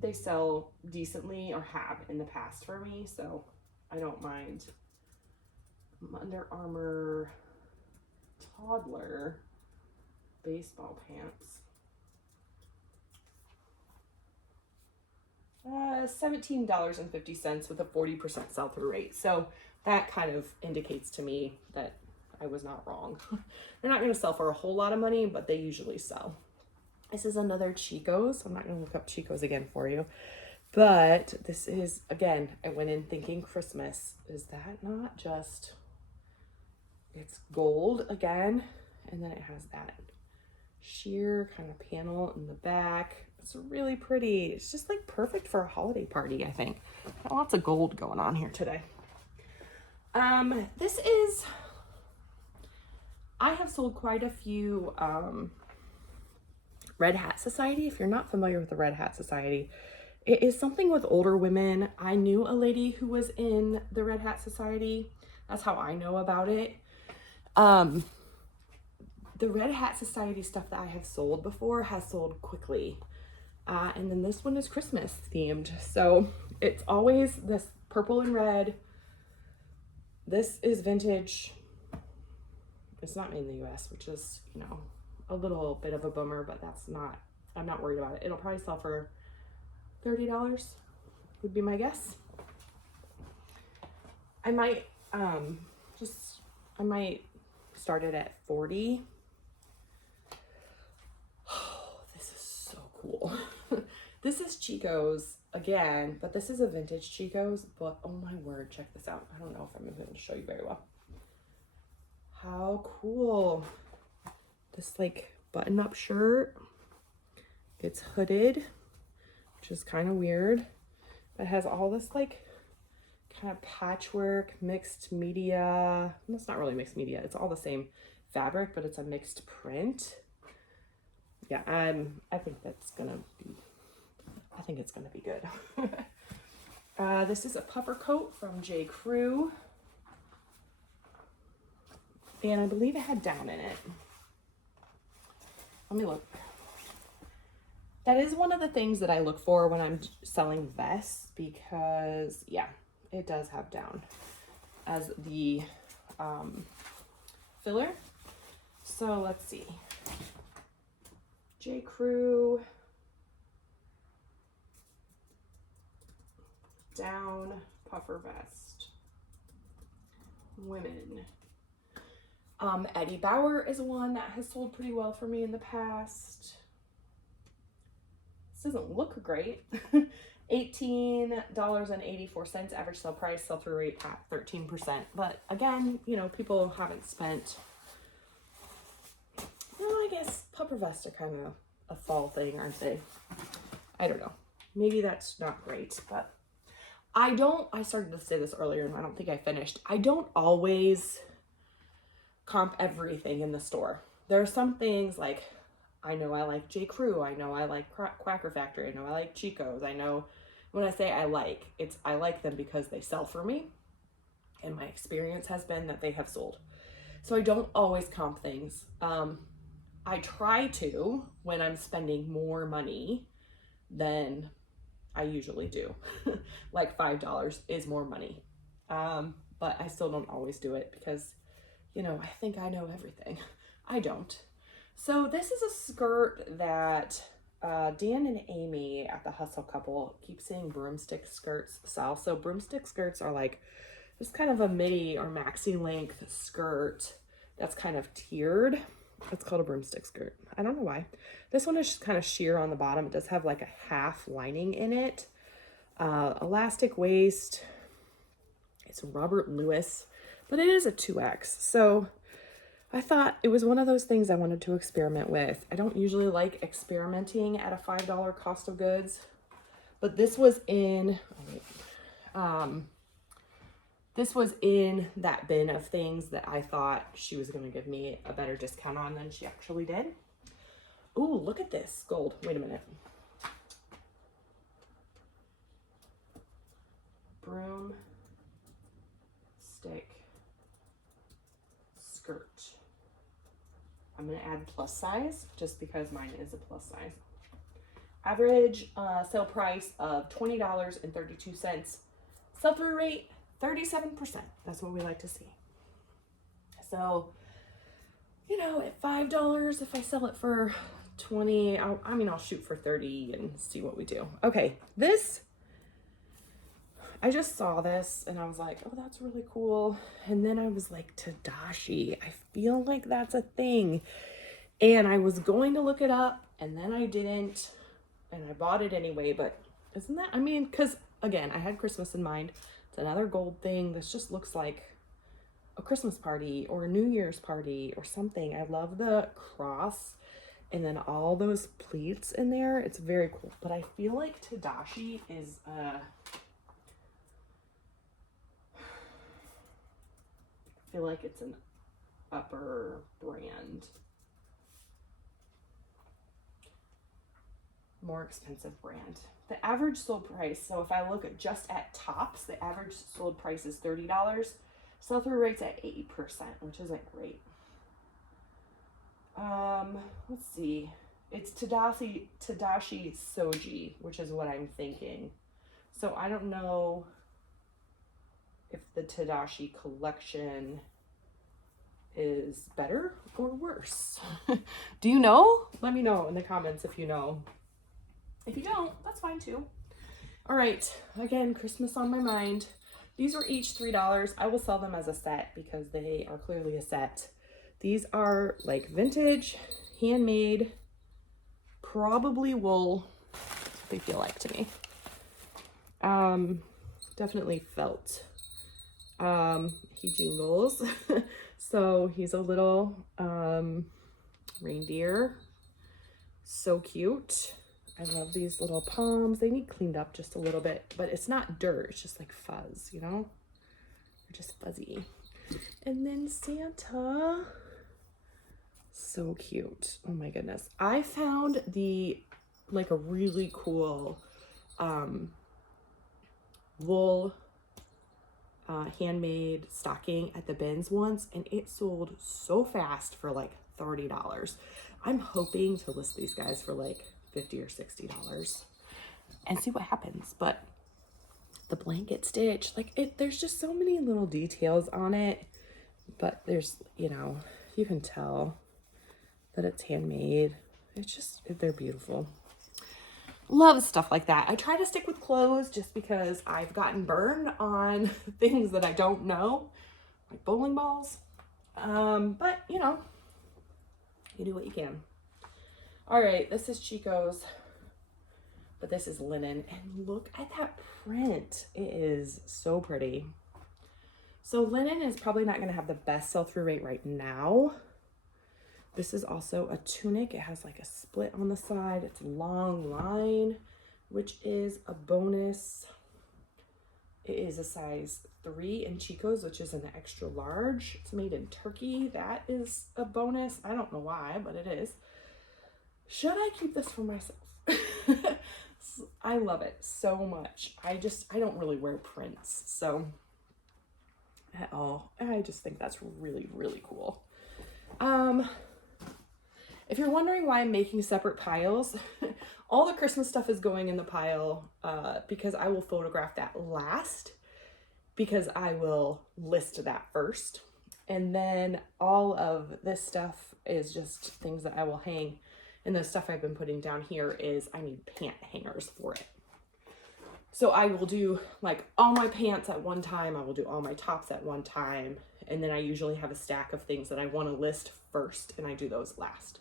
they sell decently, or have in the past for me, so I don't mind. Under Armour toddler baseball pants, $17.50 with a 40% sell-through rate. So that kind of indicates to me that I was not wrong. They're not going to sell for a whole lot of money, but they usually sell. This is another Chico's. I'm not going to look up Chico's again for you, but this is, again, I went in thinking Christmas. Is that not just, it's gold again, and then it has that sheer kind of panel in the back. It's really pretty. It's just like perfect for a holiday party, I think. Got lots of gold going on here today. This is, I have sold quite a few Red Hat Society. If you're not familiar with the Red Hat Society, it is something with older women. I knew a lady who was in the Red Hat Society. That's how I know about it. The Red Hat Society stuff that I have sold before has sold quickly. And then this one is Christmas themed. So it's always this purple and red. This is vintage. It's not made in the US, which is, you know, a little bit of a bummer, but I'm not worried about it. It'll probably sell for $30 would be my guess. I might start it at 40. Oh, this is so cool. This is Chico's again, but this is a vintage Chico's, but oh my word, check this out. I don't know if I'm able to show you very well. How cool. This like button-up shirt. It's hooded, which is kind of weird. It has all this like kind of patchwork, mixed media. Well, it's not really mixed media. It's all the same fabric, but it's a mixed print. Yeah, I think it's gonna be good. This is a puffer coat from J. Crew. And I believe it had down in it. Let me look. That is one of the things that I look for when I'm selling vests, because yeah, it does have down as the filler. So let's see. J. Crew down puffer vest. Women. Eddie Bauer is one that has sold pretty well for me in the past. This doesn't look great. $18.84 average sale price, sell-through rate at 13%. But again, you know, people haven't spent, well, I guess puffer vests are kind of a fall thing, aren't they? I don't know. Maybe that's not great, but I started to say this earlier and I don't think I finished. I don't always comp everything in the store. There are some things like, I know I like J. Crew, I know I like Quacker Factory, I know I like Chico's. I know when I say I like them because they sell for me, and my experience has been that they have sold. So I don't always comp things. I try to when I'm spending more money than I usually do. Like $5 is more money. But I still don't always do it because, you know, I think I know everything. I don't. So this is a skirt that Dan and Amy at the Hustle Couple keep saying broomstick skirts sell. So broomstick skirts are like just kind of a midi or maxi length skirt that's kind of tiered. It's called a broomstick skirt. I don't know why. This one is just kind of sheer on the bottom. It does have like a half lining in it. Elastic waist. It's Robert Lewis, but it is a 2X. So I thought it was one of those things I wanted to experiment with. I don't usually like experimenting at a $5 cost of goods, but this was in, this was in that bin of things that I thought she was going to give me a better discount on than she actually did. Ooh, look at this gold. Wait a minute. Broom stick skirt. I'm going to add plus size just because mine is a plus size. Average sale price of $20.32. Sell-through rate 37%. That's what we like to see. So, you know, at $5, if I sell it for 20, I'll shoot for 30 and see what we do. Okay, this, I just saw this and I was like, oh, that's really cool. And then I was like, Tadashi, I feel like that's a thing. And I was going to look it up and then I didn't, and I bought it anyway. But isn't that, I mean, because again, I had Christmas in mind. It's another gold thing. This just looks like a Christmas party or a New Year's party or something. I love the cross and then all those pleats in there. It's very cool. But I feel like Tadashi is I feel like it's an upper brand. More expensive brand. The average sold price, so if I look at just at tops, the average sold price is $30. Sell-through rate's at 80%, which isn't great. Let's see. It's Tadashi Soji, which is what I'm thinking. So I don't know if the Tadashi collection is better or worse. Do you know? Let me know in the comments if you know. If you don't, that's fine too. All right, again, Christmas on my mind. These were each $3. I will sell them as a set because they are clearly a set. These are like vintage, handmade, probably wool. They feel like to me. Definitely felt. He jingles. So he's a little reindeer. So cute. I love these little palms. They need cleaned up just a little bit, but it's not dirt. It's just like fuzz, you know? They're just fuzzy. And then Santa. So cute. Oh my goodness. I found like a really cool wool handmade stocking at the bins once, and it sold so fast for like $30. I'm hoping to list these guys for like $50 or $60 and see what happens. But the blanket stitch, like there's just so many little details on it, but there's, you know, you can tell that it's handmade. It's just, they're beautiful. Love stuff like that. I try to stick with clothes just because I've gotten burned on things that I don't know, like bowling balls. But you know, you do what you can. All right, this is Chico's, but this is linen, and look at that print. It is so pretty. So linen is probably not going to have the best sell-through rate right now. This is also a tunic. It has like a split on the side. It's a long line, which is a bonus. It is a size 3 in Chico's, which is an extra large. It's made in Turkey. That is a bonus. I don't know why, but it is. Should I keep this for myself? I love it so much. I don't really wear prints, so at all. I just think that's really, really cool. If you're wondering why I'm making separate piles, all the Christmas stuff is going in the pile because I will photograph that last, because I will list that first. And then all of this stuff is just things that I will hang And the stuff I've been putting down here is I need pant hangers for it. So I will do like all my pants at one time. I will do all my tops at one time. And then I usually have a stack of things that I want to list first, and I do those last.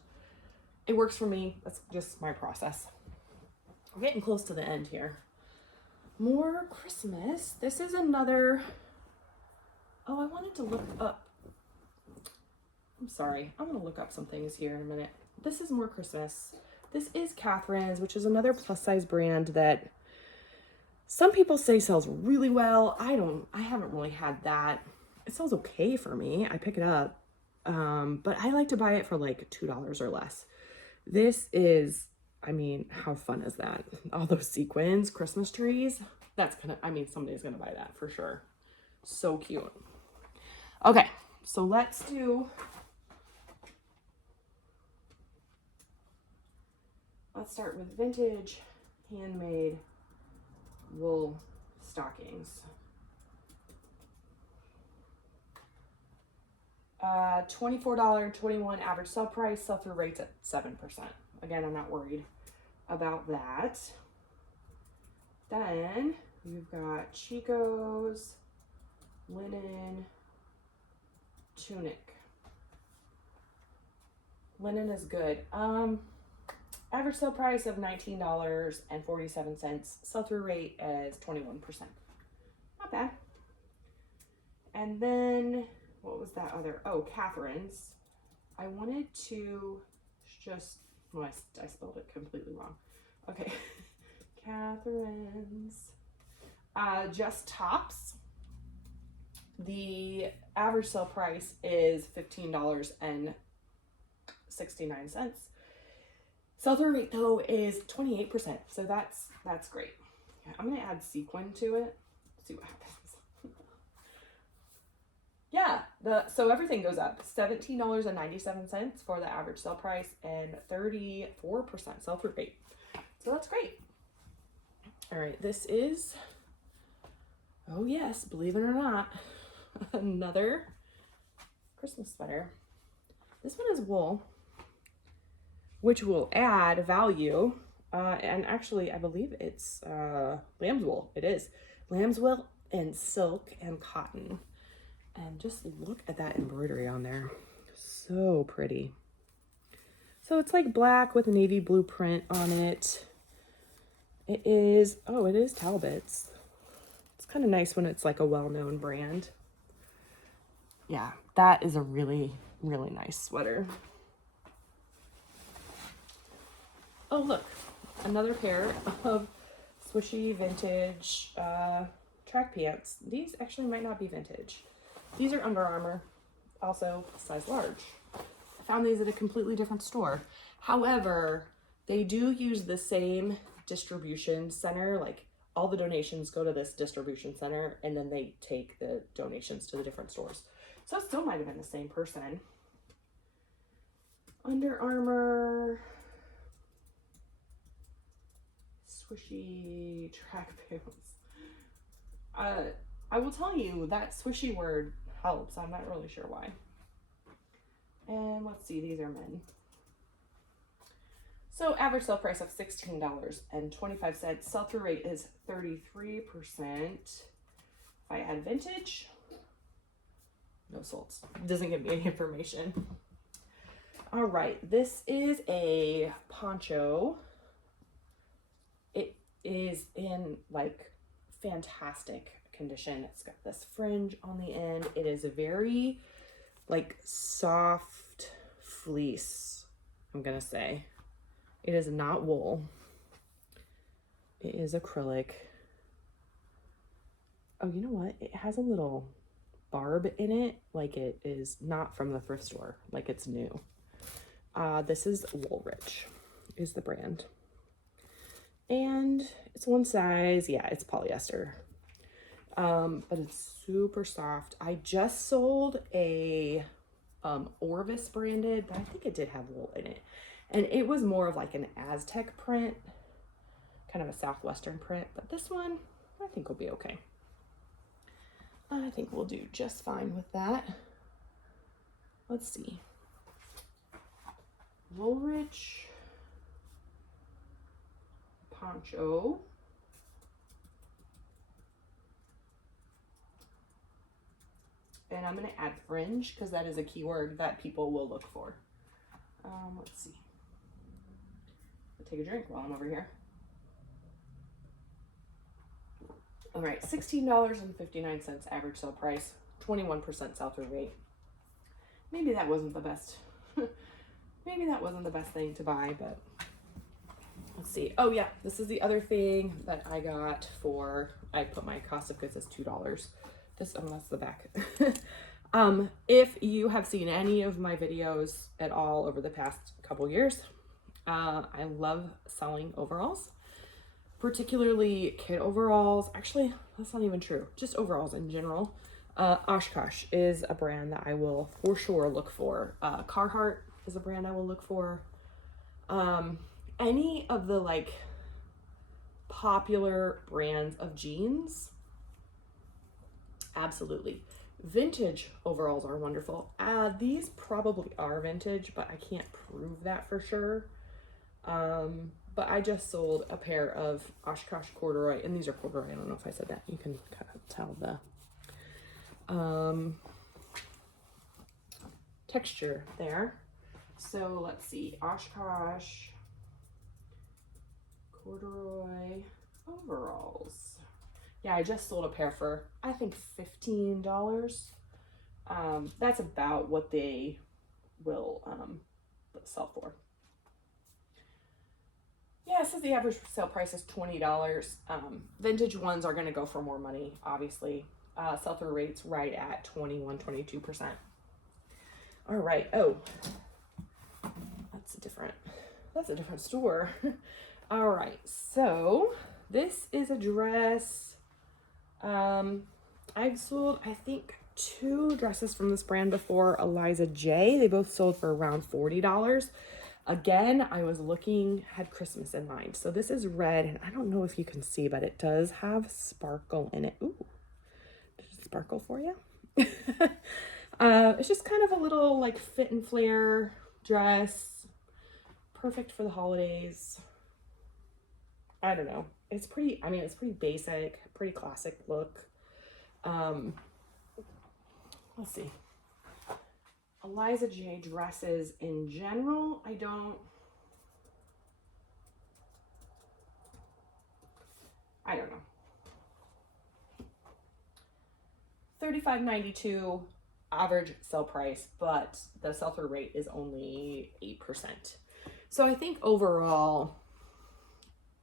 It works for me. That's just my process. We're getting close to the end here. More Christmas. This is another, oh, I wanted to look up. I'm sorry. I'm going to look up some things here in a minute. This is more Christmas. This is Catherine's, which is another plus size brand that some people say sells really well. I haven't really had that. It sells okay for me. I pick it up. But I like to buy it for like $2 or less. This is, I mean, how fun is that? All those sequins, Christmas trees. That's gonna, I mean, somebody's gonna buy that for sure. So cute. Okay, so let's start with vintage handmade wool stockings. $24.21 average sell price, sell-through rates at 7%. Again, I'm not worried about that. Then you've got Chico's linen tunic. Linen is good. Average sale price of $19.47. Sell-through rate is 21%. Not bad. And then, what was that other? Oh, Catherine's. I wanted to just, well, I spelled it completely wrong. Okay. Catherine's. Just tops. The average sale price is $15.69. Sell-through rate though is 28%, so that's great. I'm gonna add sequin to it. See what happens. Yeah, so everything goes up. $17.97 for the average sale price and 34% sell-through rate. So that's great. All right, this is, oh yes, believe it or not, another Christmas sweater. This one is wool, which will add value. And actually, I believe it's lamb's wool. It is lamb's wool and silk and cotton. And just look at that embroidery on there. So pretty. So it's like black with a navy blue print on it. It is, oh, it is Talbot's. It's kind of nice when it's like a well-known brand. Yeah, that is a really, really nice sweater. Oh, look, another pair of swishy vintage track pants. These actually might not be vintage. These are Under Armour, also size large. I found these at a completely different store. However, they do use the same distribution center. Like all the donations go to this distribution center and then they take the donations to the different stores. So it still might have been the same person. Under Armour, swishy track pants. I will tell you that swishy word helps. I'm not really sure why. And let's see, these are men. So average sale price of $16.25. Sell-through rate is 33%. If I add vintage, no solds. It doesn't give me any information. All right, this is a poncho. It is in like fantastic condition. It's got this fringe on the end. It is a very like soft fleece, I'm gonna say. It is not wool. It is acrylic. Oh, you know what? It has a little barb in it, like it is not from the thrift store, like it's new. This is Woolrich, is the brand. And it's one size, yeah, it's polyester. But it's super soft. I just sold a Orvis branded, but I think it did have wool in it. And it was more of like an Aztec print, kind of a Southwestern print. But this one, I think will be okay. I think we'll do just fine with that. Let's see. Woolrich. poncho. And I'm going to add fringe because that is a keyword that people will look for. Let's see. I'll take a drink while I'm over here. All right, $16.59 average sale price, 21% sell-through rate. Maybe that wasn't the best. Maybe that wasn't the best thing to buy, but let's see. Oh yeah, this is the other thing that I got for, I put my cost of goods as $2. This, oh, that's the back. If you have seen any of my videos at all over the past couple years, I love selling overalls, particularly kid overalls. Actually, that's not even true. Just overalls in general. Oshkosh is a brand that I will for sure look for. Carhartt is a brand I will look for. Any of the like popular brands of jeans, absolutely. Vintage overalls are wonderful. These probably are vintage, but I can't prove that for sure. But I just sold a pair of Oshkosh corduroy, and these are corduroy. I don't know if I said that. You can kind of tell the texture there. So let's see, Oshkosh corduroy overalls. Yeah, I just sold a pair for, I think, $15. That's about what they will sell for. Yeah, it says the average sale price is $20. Vintage ones are going to go for more money, obviously. Sell-through rates right at 21, 22%. All right. Oh, that's a different store. All right. So this is a dress. I've sold, I think, 2 dresses from this brand before, Eliza J. They both sold for around $40. Again, I was looking, had Christmas in mind. So this is red, and I don't know if you can see, but it does have sparkle in it. Ooh, did it sparkle for you? It's just kind of a little like fit and flare dress. Perfect for the holidays. I don't know. It's pretty, I mean, it's pretty basic, pretty classic look. Let's see. Eliza J dresses in general, I don't know. $35.92 average sell price, but the sell-through rate is only 8%. So I think overall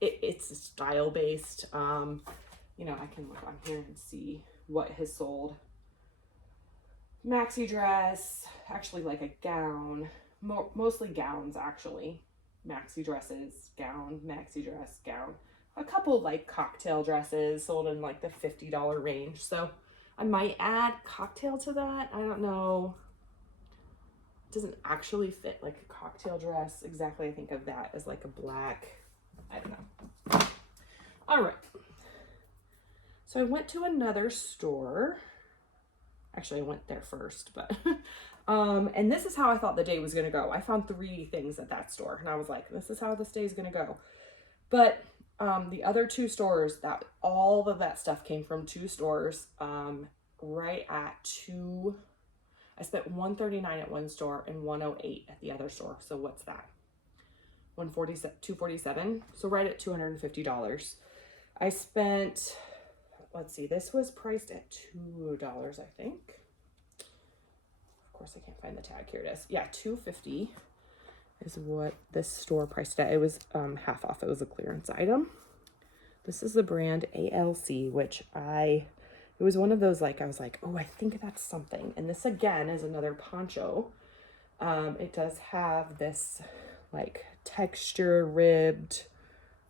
it's style based. You know, I can look on here and see what has sold. Maxi dress, actually like a gown, mostly gowns actually. Maxi dresses, gown, maxi dress, gown. A couple like cocktail dresses sold in like the $50 range. So I might add cocktail to that. I don't know. It doesn't actually fit like a cocktail dress exactly. I think of that as like a black, I don't know. All right. So I went to another store. Actually, I went there first, but, and this is how I thought the day was going to go. I found 3 things at that store, and I was like, this is how this day is going to go. But, the other 2 stores, that all of that stuff came from 2 stores, right at I spent $139 at one store and $108 at the other store. So what's that? $247. So right at $250. I spent, let's see, this was priced at $2, I think. Of course, I can't find the tag. Here it is. Yeah, $250 is what this store priced at. It was half off. It was a clearance item. This is the brand ALC, which it was one of those, like, I was like, oh, I think that's something. And this, again, is another poncho. It does have this, like, texture ribbed,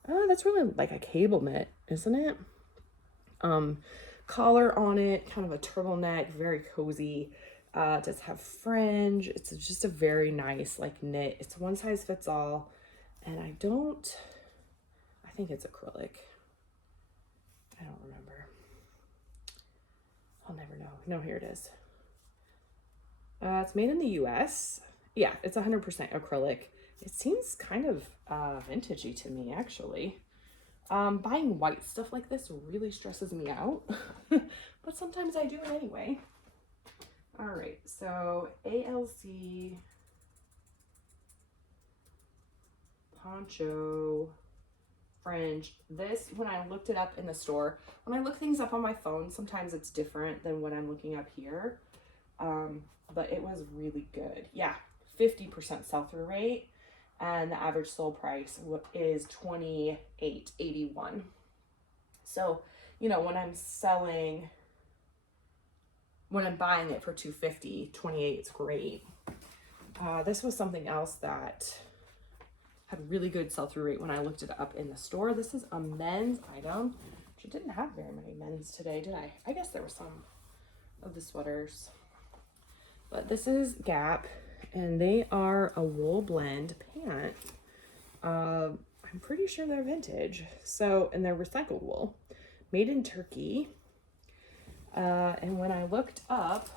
that's really like a cable knit, isn't it? Collar on it, kind of a turtleneck, very cozy. It does have fringe. It's just a very nice like knit. It's one size fits all, and I think it's acrylic. I don't remember. I'll never know. No, here it is. It's made in the US. Yeah, it's 100% acrylic. It seems kind of vintagey to me, actually. Buying white stuff like this really stresses me out, but sometimes I do it anyway. All right, so ALC poncho fringe. This, when I looked it up in the store, when I look things up on my phone, sometimes it's different than what I'm looking up here. But it was really good. Yeah, 50% sell-through rate, and the average sold price is $28.81. So, you know, when I'm buying it for $250, $28 is great. This was something else that had really good sell-through rate when I looked it up in the store. This is a men's item, which I didn't have very many men's today, did I? I guess there were some of the sweaters. But this is Gap, and they are a wool blend pant. I'm pretty sure they're vintage. So, and they're recycled wool, made in Turkey. And when I looked up,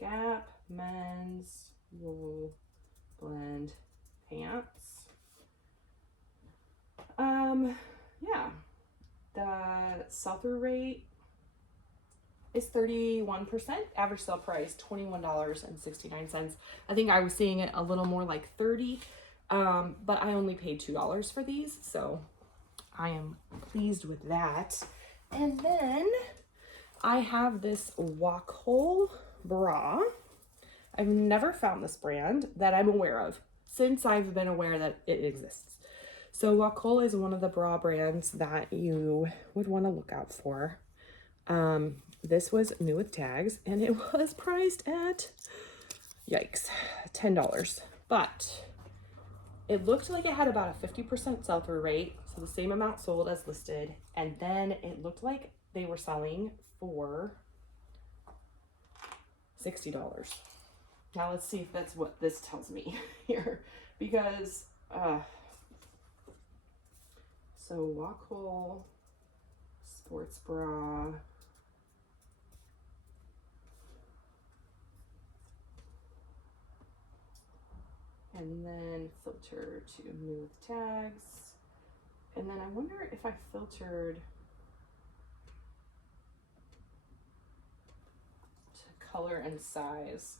Gap men's wool blend pants. Yeah, the sell-through rate is 31%. Average sale price $21.69. I think I was seeing it a little more like 30, but I only paid $2 for these, so I am pleased with that. And then I have this Wacoal bra. I've never found this brand that I'm aware of since I've been aware that it exists. So Wacoal is one of the bra brands that you would want to look out for. This was new with tags, and it was priced at, yikes, $10. But it looked like it had about a 50% sell-through rate, so the same amount sold as listed, and then it looked like they were selling for $60. Now let's see if that's what this tells me here, because so Wacoal sports bra, and then filter to new with tags, and then I wonder if I filtered to color and size.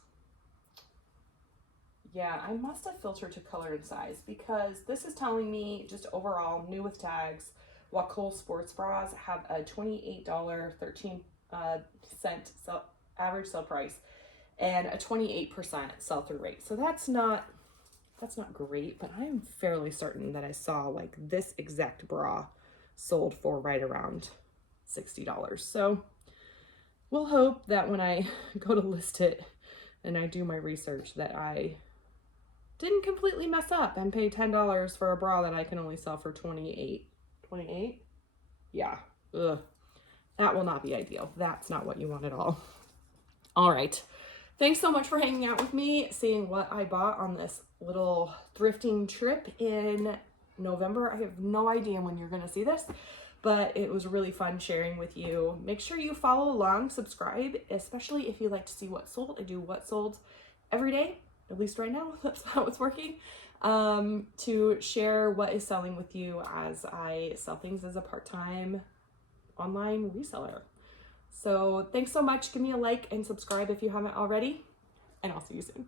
Yeah, I must have filtered to color and size, because this is telling me just overall new with tags. Wacoal sports bras have a $28.13 average sale price and a 28% sell-through rate. So that's not great, but I'm fairly certain that I saw like this exact bra sold for right around $60. So we'll hope that when I go to list it and I do my research that I didn't completely mess up and pay $10 for a bra that I can only sell for $28. $28? Yeah. Ugh. That will not be ideal. That's not what you want at all. All right. Thanks so much for hanging out with me, seeing what I bought on this little thrifting trip in November. I have no idea when you're going to see this, but it was really fun sharing with you. Make sure you follow along, subscribe, especially if you like to see what sold. I do what sold every day, at least right now. That's how it's working, to share what is selling with you as I sell things as a part-time online reseller. So thanks so much. Give me a like and subscribe if you haven't already, and I'll see you soon.